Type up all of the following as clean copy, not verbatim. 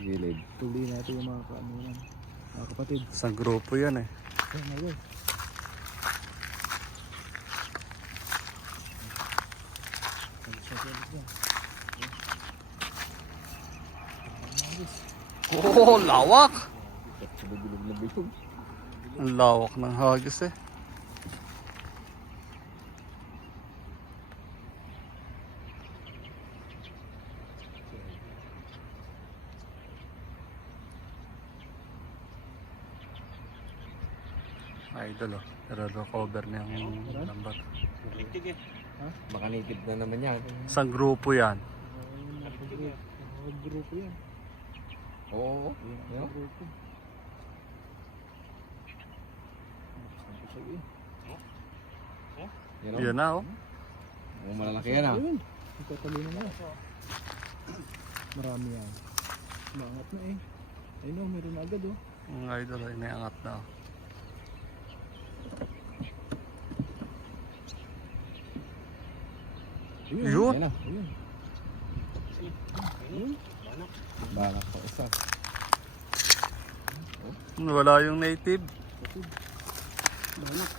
gilid. Tuloy natin yung mga mga kapatid. Isang grupo yan eh. Ayan na yun. Oh, lawak! Bilog na bilog. Ang lawak ng hagis eh. Idol oh, recover niya yung lambat. Tig eh. Ha? Baka native na naman yan. Isang grupo yan. Grupo yan. Oo. Yan, grupo. Yan o. Yan na oh. Oo, malalaki yan ah. Ayun. Itatalino na. Marami yan. Maangat na eh. Ayun o, meron na agad oh. Ang idol ay may angat na oh. Yun. Yan na. Ayun. Ayun. Balak pa isa. Wala yung native. Banak.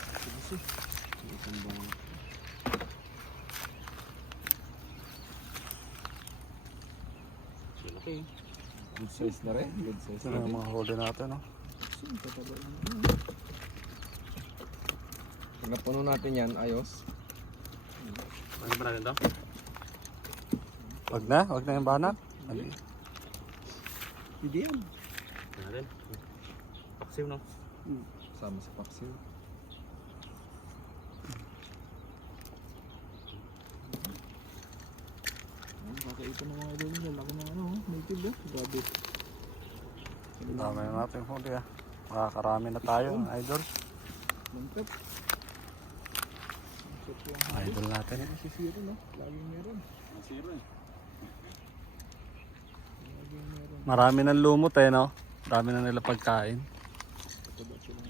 Okay. Good size na rin. Good size Ito na na rin. yung mga huli natin oh. Pag napuno natin yan, ayos. Ano ba natin daw? Wag na yung banak. Hindi yan. Natin. Paksiw no? Sama sa paksiw. Kakaipon ng mga idol nila. Laki ng ano, native eh. Grabe. Dami na natin huli ah. Makakarami na tayo idol. Mantap. Idol natin eh. Masisiro no? Laging meron. Masiro eh. Laging meron. Marami ng lumot eh no? Marami na nila pagkain. Pataba sila ng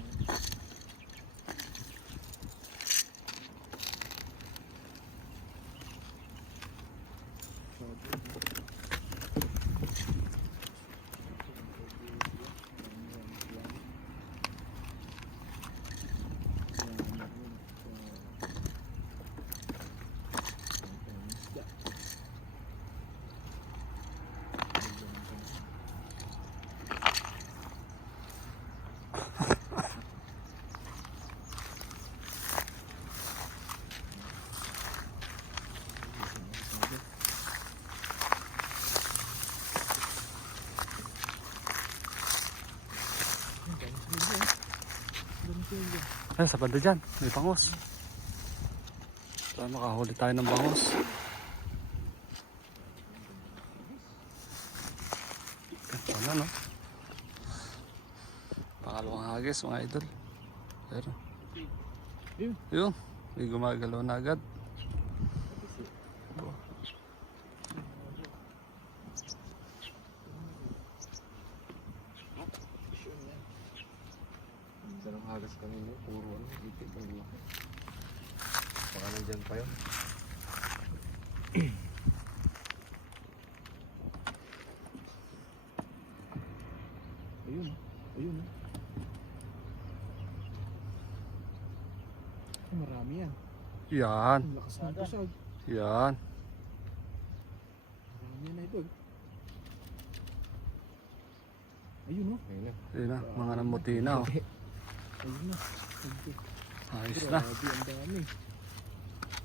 Ay, sa banda dyan. May bangos. So, makahuli tayo ng bangos. Wala no? Pangalawang hagis mga idol. Pero, yun. May gumagalaw na agad. Sarang hagas kanina. Puro ano. Itik ang laki. Baka nandyan pa yun. ayun. Ayun. Oh, marami yan. Yan. Ang lakas ng pusag. Yan. Marami yan idol. Ayun oh. Ayun na. Yun na. Mga namuti na oh. Ayun na. Ayos na. Grabe ang dami.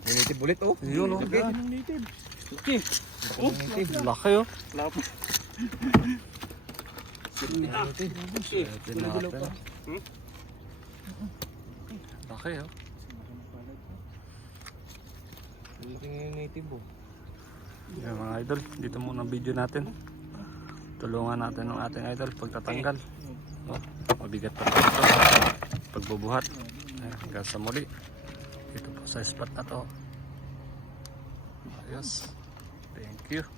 May native ulit oh. Yun oh. Ang dami ng native. Okay. Oh, native. Laki oh. Native. Ito natin. Laki oh. Ang laki nga yung native oh. Yan mga idol. Dito muna ang video natin. Tulungan natin ang ating idol pagtatanggal. Oh, mabigat pa ito. Pagbubuhat. Hanggang sa muli. Dito po sa spot na to. Ayos. Thank you.